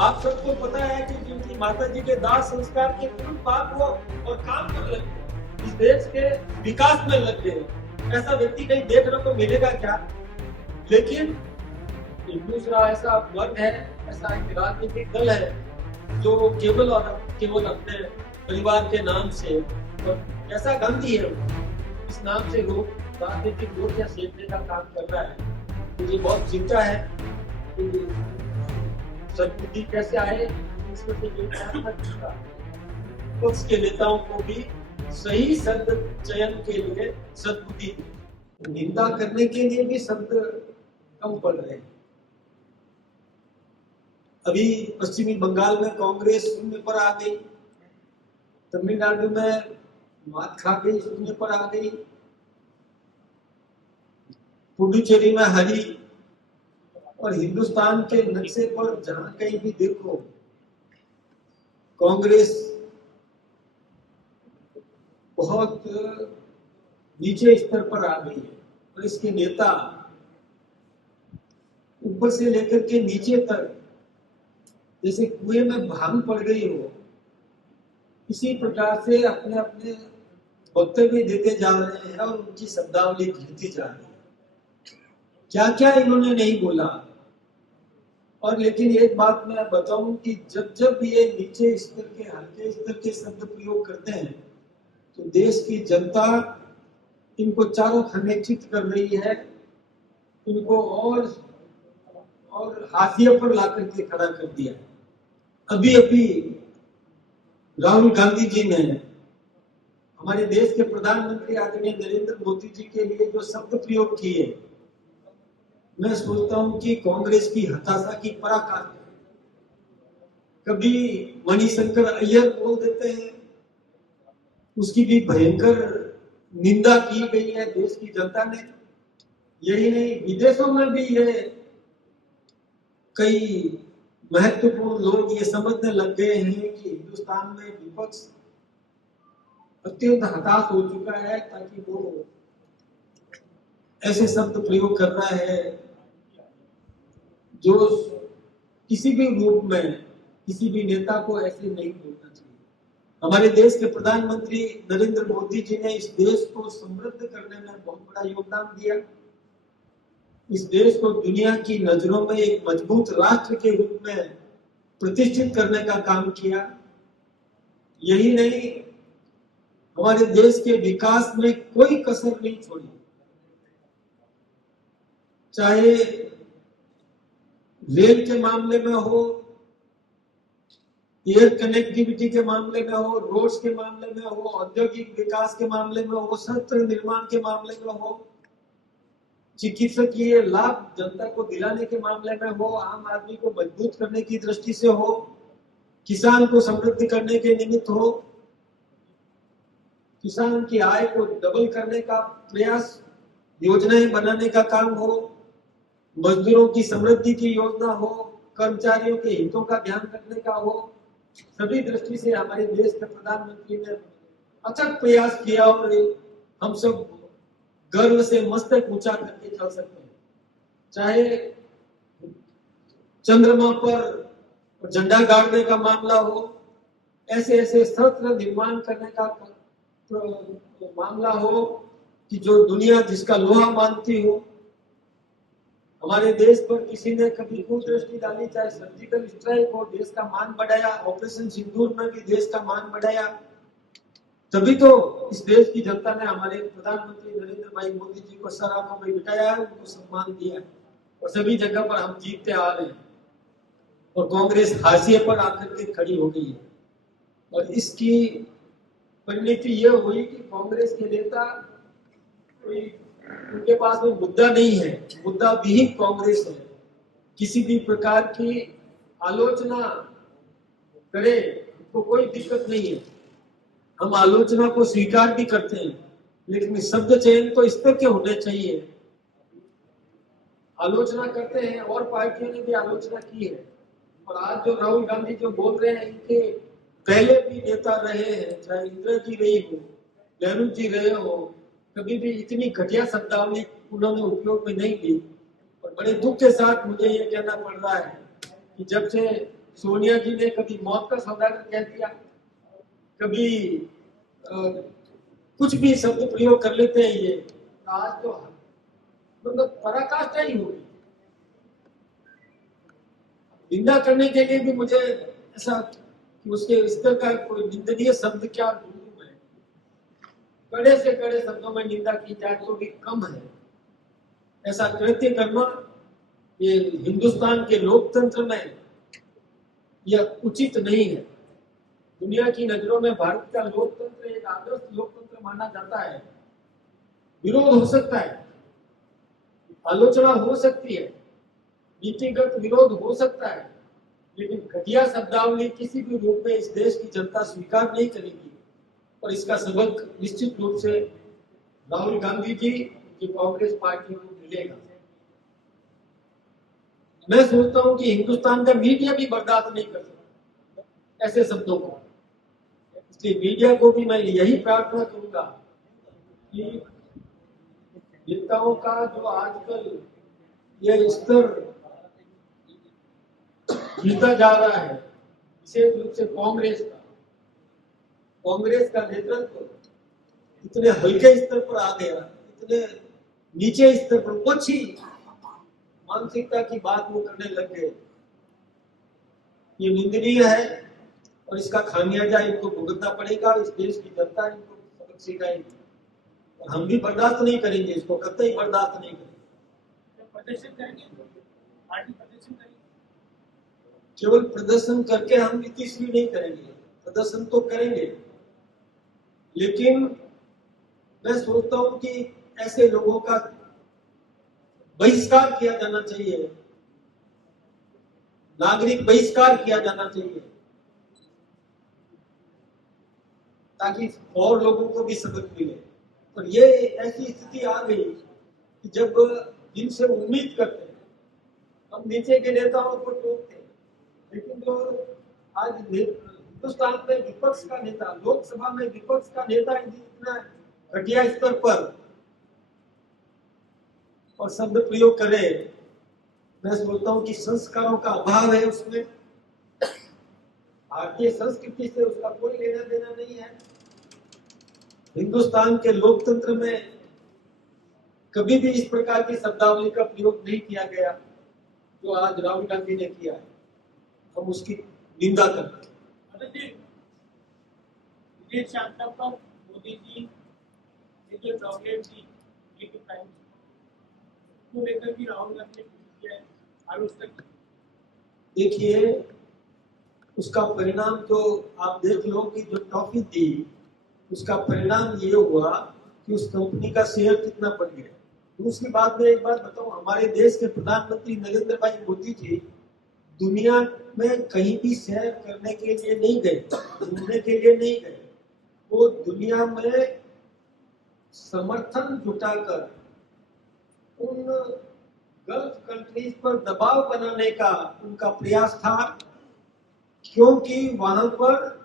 आप सबको पता है कि जिनकी माता जी के दाह संस्कार के तुरंत बाद वो और काम करने लगे, इस देश के विकास में लग गए। ऐसा व्यक्ति कहीं देखने को मिलेगा क्या? लेकिन एक दूसरा ऐसा वर्ग है, ऐसा एक राजनीतिक दल है जो केवल और केवल अपने परिवार के नाम से, और ऐसा गांधी है इस नाम से लोग राजनीतिक वोट या सेकने का काम कर रहा है। मुझे बहुत चिंता है कि सद्बुद्धि कैसे आए, इसमें से पक्ष के नेताओं को भी सही शब्द चयन के लिए सद्बुद्धि, निंदा करने के लिए भी शब्द कम पड़ रहे हैं। अभी पश्चिमी बंगाल में कांग्रेस शून्य पर आ गई, तमिलनाडु में मात खा गई, शून्य पर आ गई, पुडुचेरी में हरी, और हिंदुस्तान के नक्शे पर जहां कहीं भी देखो कांग्रेस बहुत नीचे स्तर पर आ गई है। और इसके नेता ऊपर से लेकर के नीचे तक जैसे कुएं में भांग पड़ गई हो, इसी प्रकार से अपने अपने वक्तव्य देते जा रहे हैं और उनकी शब्दावली घिरती जा रही है। क्या क्या इन्होंने नहीं बोला। और लेकिन एक बात मैं बताऊं कि जब जब ये नीचे स्तर के, हल्के स्तर के शब्द प्रयोग करते हैं तो देश की जनता इनको चारों खाने चित कर रही है, इनको और हाशिए पर ला करके खड़ा कर दिया। अभी अभी राहुल गांधी जी ने हमारे देश के प्रधानमंत्री आदरणीय नरेंद्र मोदी जी के लिए जो शब्द प्रयोग किए, मैं सोचता हूं कि कांग्रेस की हताशा की पराकाष्ठा है। कभी मणिशंकर अय्यर बोल देते हैं, उसकी भी भयंकर निंदा की गई है देश की जनता ने। यही नहीं, विदेशों में भी ये कई महत्वपूर्ण लोग ये समझने लग गए हैं कि हिंदुस्तान में विपक्ष अत्यंत हताश हो चुका है, ताकि वो ऐसे शब्द प्रयोग कर रहा है जो किसी भी रूप में किसी भी नेता को ऐसे नहीं बोलना चाहिए। हमारे देश के प्रधानमंत्री नरेंद्र मोदी जी ने इस देश को समृद्ध करने में बहुत बड़ा योगदान दिया। इस देश को दुनिया की नजरों में एक मजबूत राष्ट्र के रूप में प्रतिष्ठित करने का काम किया। यही नहीं, हमारे देश के विकास में कोई कसर नहीं छोड़ी, चाहे रेल के मामले में हो, एयर कनेक्टिविटी के मामले में हो, रोड्स के मामले में हो, औद्योगिक विकास के मामले में हो, सड़क निर्माण के मामले में हो, चिकित्सकीय लाभ जनता को दिलाने के मामले में हो, आम आदमी को मजबूत करने की दृष्टि से हो, किसान को समृद्ध करने के निमित्त हो, किसान की आय को डबल करने का प्रयास, योजनाएं बनाने का काम हो, मजदूरों की समृद्धि की योजना हो, कर्मचारियों के हितों का ध्यान रखने का हो, सभी दृष्टि से हमारे देश के प्रधानमंत्री ने अथक प्रयास किया और हम सब गर्व से मस्तक ऊंचा करके चल सकते हैं। चाहे चंद्रमा पर झंडा गाड़ने का मामला हो, ऐसे ऐसे शस्त्र निर्माण करने का मामला हो कि जो दुनिया जिसका लोहा मानती हो। हमारे देश पर किसी ने कभी कुदृष्टि डाली, चाहे सर्जिकल स्ट्राइक हो, देश का मान बढ़ाया, ऑपरेशन सिंदूर में भी देश का मान बढ़ाया। तभी तो इस देश की जनता ने हमारे प्रधानमंत्री नरेंद्र भाई मोदी जी को सर आंखों में बिठाया, उनको सम्मान दिया, और सभी जगह पर हम जीतते आ रहे हैं और कांग्रेस हाशिए पर आकर के खड़ी हो गई है। और इसकी परिणति यह हुई कि कांग्रेस के नेता उनके पास कोई मुद्दा नहीं है, मुद्दा विहीन कांग्रेस है। किसी भी प्रकार की आलोचना करे तो कोई दिक्कत नहीं है, हम आलोचना को स्वीकार भी करते हैं, लेकिन शब्द चयन तो इस तरह के होने चाहिए। आलोचना करते हैं और पार्टियों ने भी आलोचना की है, और आज जो राहुल गांधी जो बोल रहे हैं, इनके पहले भी नेता रहे हैं, चाहे इंदिरा जी रही हो, नेहरू जी रहे हो, कभी भी इतनी घटिया शब्दावली उन्होंने उपयोग में नहीं ली। और बड़े दुख के साथ मुझे ये कहना पड़ रहा है कि जब से सोनिया जी ने कभी मौत का सौदागर कह दिया, कभी कुछ भी शब्द प्रयोग कर लेते हैं ये। आज तो मतलब पराकाष्ठा ही होगी। निंदा करने के लिए भी मुझे ऐसा कि उसके स्तर का कोई निंदनीय शब्द क्या ढूंढूं मैं। कड़े से कड़े शब्दों में निंदा की जाए तो भी कम है। ऐसा कृत्य करना ये हिंदुस्तान के लोकतंत्र में यह उचित नहीं है। दुनिया की नजरों में भारत का लोकतंत्र एक आदर्श लोकतंत्र माना जाता है। विरोध हो सकता है, आलोचना हो सकती है, नीतिगत विरोध हो सकता है, लेकिन घटिया शब्दावली किसी भी रूप में इस देश की जनता स्वीकार नहीं करेगी। और इसका सबक निश्चित रूप से राहुल गांधी जी की कांग्रेस पार्टी को मिलेगा। मैं सोचता हूं कि हिंदुस्तान का मीडिया भी बर्दाश्त नहीं कर सकता ऐसे शब्दों को। इसलिए मीडिया को भी मैं यही प्रार्थना करूंगा कि नेताओं का जो आजकल यह स्तर गिरता जा रहा है, विशेष रूप से कांग्रेस का नेतृत्व इतने हल्के स्तर पर आ गया, इतने नीचे स्तर पर कुछ ही मानसिकता की बात वो करने लग गए। ये निंदनीय है और इसका खामियाजा इनको भुगतना पड़ेगा। इस देश की जनता इनको सबक सिखाएगी और हम भी बर्दाश्त नहीं करेंगे, इसको कतई बर्दाश्त नहीं करेंगे। प्रदर्शन करेंगे, पार्टी प्रदर्शन करेंगे। केवल प्रदर्शन करके हम नीतीश नहीं करेंगे, प्रदर्शन तो करेंगे, लेकिन मैं सोचता हूं कि ऐसे लोगों का बहिष्कार किया जाना चाहिए, नागरिक बहिष्कार किया जाना चाहिए, ताकि और लोगों को भी सबक मिले। और ये ऐसी स्थिति आ गई कि जब जिनसे उम्मीद करते हैं, हम नीचे के नेताओं को टोकते हैं, लेकिन जो आज हिंदुस्तान में विपक्ष का नेता, लोकसभा में विपक्ष का नेता इतना घटिया स्तर पर और शब्द प्रयोग करे, मैं सोचता हूं कि संस्कारों का अभाव है उसमें। भारतीय संस्कृति से उसका कोई लेना देना नहीं है। हिंदुस्तान के लोकतंत्र में कभी भी इस प्रकार की शब्दावली का प्रयोग नहीं किया गया जो आज राहुल गांधी ने किया है। हम उसकी निंदा करते हैं। विदेश यात्रा पर मोदी जी ने जो चॉकलेट दी को लेकर भी राहुल गांधी ने किया है आलोचना। देखिए, उसका परिणाम जो आप देख लो कि जो टॉफी दी, उसका परिणाम ये हुआ कि उस कंपनी का शेयर कितना बढ़ गया। दूसरी बात, मैं एक बात बताऊं, हमारे देश के प्रधानमंत्री नरेंद्र भाई मोदी जी दुनिया में कहीं भी सैर करने के लिए नहीं गए, घूमने के लिए नहीं गए। वो दुनिया में समर्थन जुटाकर उन गल्फ कंट्रीज पर दबाव बनाने का उनका प्रयास था, क्योंकि वहां पर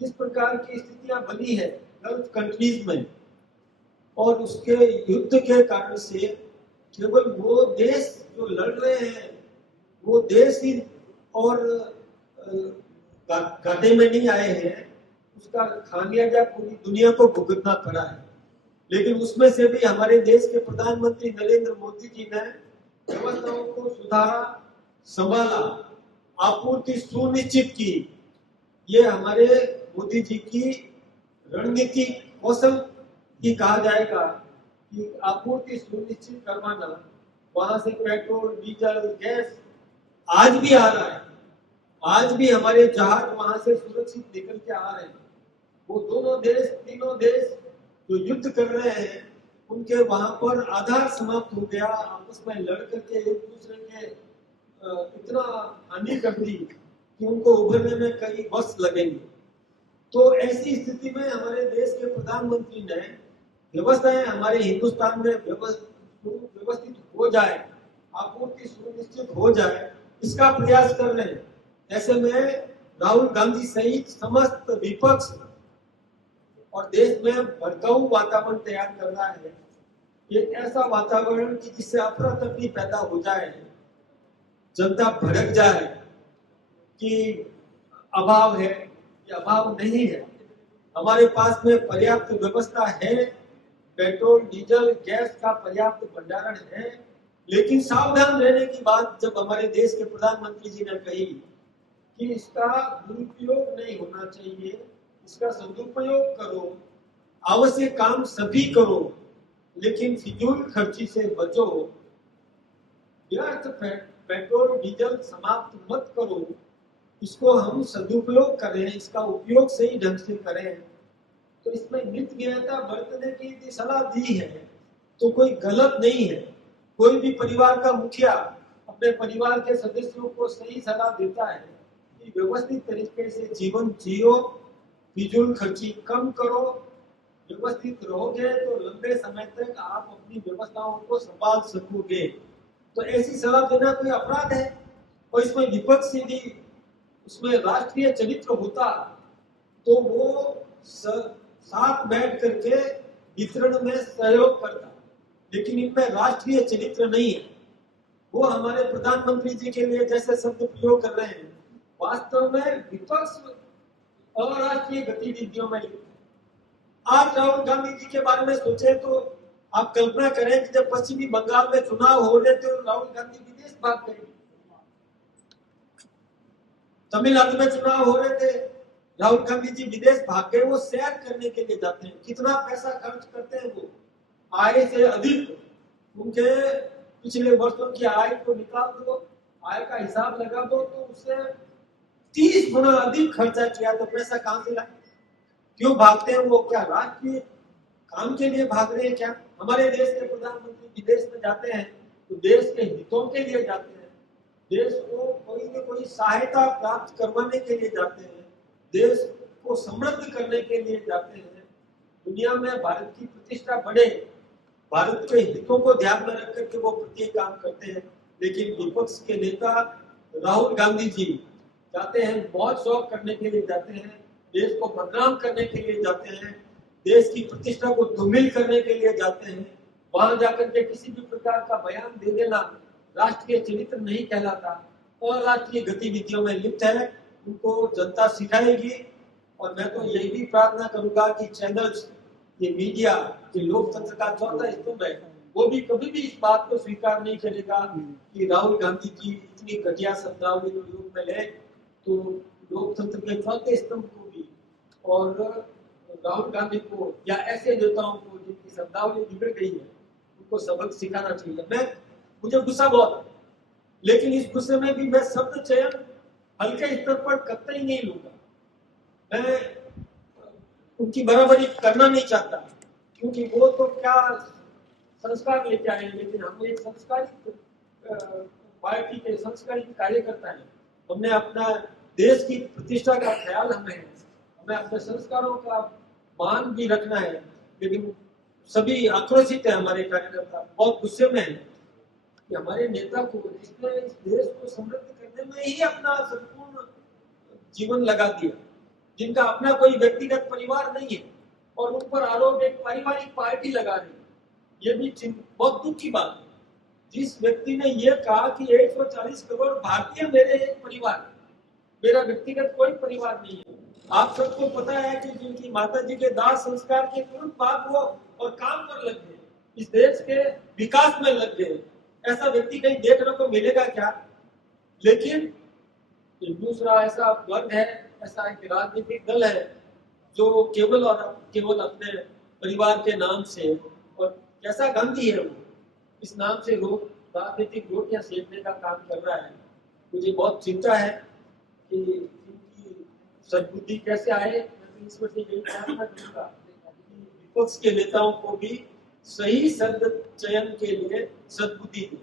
जिस प्रकार की स्थितियां बनी है गल्फ कंट्रीज में, और उसके युद्ध के कारण से केवल वो देश जो लड़ रहे हैं वो देश ही और घाटे में नहीं आए हैं, उसका खामियाजा पूरी दुनिया को भुगतना पड़ा है। लेकिन उसमें से भी हमारे देश के प्रधानमंत्री नरेंद्र मोदी जी ने व्यवस्थाओं को सुधारा, संभाला, आपूर्ति सुनिश्चित की। ये हमारे मोदी जी की रणनीति कौशल की कहा जाएगा कि आपूर्ति सुनिश्चित करवाना। वहां से पेट्रोल, डीजल, गैस आज भी आ रहा है, आज भी हमारे जहाज वहां से सुरक्षित निकल के आ रहे हैं। वो दोनों देश, तीनों देश जो युद्ध कर रहे हैं, उनके वहां पर आधार समाप्त हो गया, आपस में लड़ करके एक दूसरे के इतना हानि कर दी कि उनको उभरने में कई वर्ष लगेंगे। तो ऐसी स्थिति में हमारे देश के प्रधानमंत्री ने व्यवस्थाएं हमारे हिंदुस्तान में व्यवस्थित हो जाए, आपूर्ति सुनिश्चित हो जाए, इसका प्रयास कर रहे हैं। ऐसे में राहुल गांधी सहित समस्त विपक्ष और देश में भड़काऊ वातावरण तैयार करना है, एक ऐसा वातावरण कि जिससे अफरा तफरी पैदा हो जाए, जनता भड़क जाए, कि अभाव है, ये अभाव नहीं है। हमारे पास में पर्याप्त व्यवस्था है, पेट्रोल डीजल गैस का पर्याप्त भंडारण है। लेकिन सावधान रहने की बात जब हमारे देश के प्रधानमंत्री जी ने कही कि इसका दुरुपयोग नहीं होना चाहिए, इसका सदुपयोग करो, आवश्यक काम सभी करो, लेकिन फिजूल खर्ची से बचो, व्यर्थ पेट्रोल डीजल समाप्त मत करो, इसको हम सदुपयोग करें, इसका उपयोग सही ढंग से करें। तो इसमें नित्यता बरतने की सलाह दी है, तो कोई गलत नहीं है। कोई भी परिवार का मुखिया अपने परिवार के सदस्यों को सही सलाह देता है कि व्यवस्थित तरीके से जीवन जियो, फिजूल खर्ची कम करो, व्यवस्थित रहोगे तो लंबे समय तक आप अपनी व्यवस्थाओं को संभाल सकोगे। तो ऐसी सलाह देना कोई अपराध है? और इसमें विपक्ष यदि उसमें राष्ट्रीय चरित्र होता तो वो साथ बैठ करके वितरण में सहयोग करता, लेकिन इनमें राष्ट्रीय चरित्र नहीं है। वो हमारे प्रधानमंत्री जी के लिए जैसे शब्द प्रयोग कर रहे हैं, वास्तव में विपक्ष अराष्ट्रीय गतिविधियों में लिप्त है। आज राहुल गांधी जी के बारे में सोचे तो आप कल्पना करें कि जब पश्चिमी बंगाल में चुनाव हो रहे थे राहुल गांधी विदेश भाग गए, तमिलनाडु में चुनाव हो रहे थे, राहुल गांधी जी विदेश भाग गए। वो सैर करने के लिए जाते हैं, कितना पैसा खर्च करते हैं, वो आय से अधिक, उनके पिछले वर्षों की आय को निकाल दो, आय का हिसाब लगा दो तो उससे 30 गुना अधिक खर्चा किया, तो पैसा कहां से लाए? क्यों भागते हैं वो? क्या राष्ट्रीय काम के लिए भाग रहे हैं क्या? हमारे देश के प्रधानमंत्री विदेश में जाते हैं तो देश के हितों के लिए जाते हैं, देश को कोई न कोई सहायता प्राप्त करवाने के लिए जाते हैं, देश को समृद्ध करने के लिए जाते हैं। दुनिया में भारत की प्रतिष्ठा बढ़े, भारत के हितों को ध्यान में रख करके वो प्रत्येक काम करते हैं। लेकिन विपक्ष के नेता राहुल गांधी जी जाते हैं, बहुत शौक करने के लिए जाते हैं, देश को बदनाम करने के लिए जाते हैं, देश की प्रतिष्ठा को धूमिल करने के लिए जाते हैं। वहां जाकर के किसी भी प्रकार का बयान दे देना राष्ट्रीय चरित्र नहीं कहलाता, और राष्ट्रीय गतिविधियों में लिप्त है, उनको जनता सिखाएगी। और मैं तो यही भी प्रार्थना करूंगा कि चैनल्स, ये मीडिया, ये लोकतंत्र का चौथा स्तंभ है, वो भी कभी भी इस बात को स्वीकार नहीं करेगा कि राहुल गांधी जी इतनी घटिया शब्दावली प्रयोग में ले, तो लोकतंत्र के चौथे स्तंभ को भी और राहुल गांधी को या ऐसे नेताओं को जिनकी शब्दावली बिगड़ गई है उनको सबक सिखाना चाहिए। मुझे गुस्सा बहुत है, लेकिन इस गुस्से में भी मैं शब्द चयन हल्के स्तर पर कतई नहीं लूंगा। मैं उनकी बराबरी करना नहीं चाहता, क्योंकि वो तो क्या संस्कार लेके आए, लेकिन हम एक संस्कारित पार्टी के संस्कारित कार्यकर्ता हैं। हमने अपना देश की प्रतिष्ठा का ख्याल हमें अपने संस्कारों का मान भी रखना है। लेकिन सभी आक्रोशित है, हमारे कार्यकर्ता बहुत गुस्से में है कि हमारे नेता को, जिसने इस देश को समृद्ध करने में ही अपना संपूर्ण जीवन लगा दिया, जिनका अपना कोई व्यक्तिगत परिवार नहीं है, और उन पर आरोप एक पारिवारिक पार्टी लगा रही है, ये भी बहुत दुख की बात है। जिस व्यक्ति ने यह कहा कि 140 करोड़ भारतीय मेरे एक परिवार, मेरा व्यक्तिगत कोई परिवार नहीं है। आप सबको पता है कि जिनकी माता जी के दाह संस्कार के तुरंत बाद वो और काम पर लग गए, इस देश के विकास में लग गए, ऐसा व्यक्ति कहीं देखने को मिलेगा क्या? लेकिन दूसरा ऐसा वर्ग है, ऐसा एक राजनीतिक दल है जो केवल और केवल अपने परिवार के नाम से, और कैसा गांधी है वो, इस नाम से राजनीतिक रोटियां सेकने का काम कर रहा है। मुझे बहुत चिंता है कि इनकी सद्बुद्धि कैसे आए। मैं ईश्वर से यही प्रार्थना करूंगा कि विपक्ष के नेताओं को भी सही शब्द चयन के लिए सद्बुद्धि दे।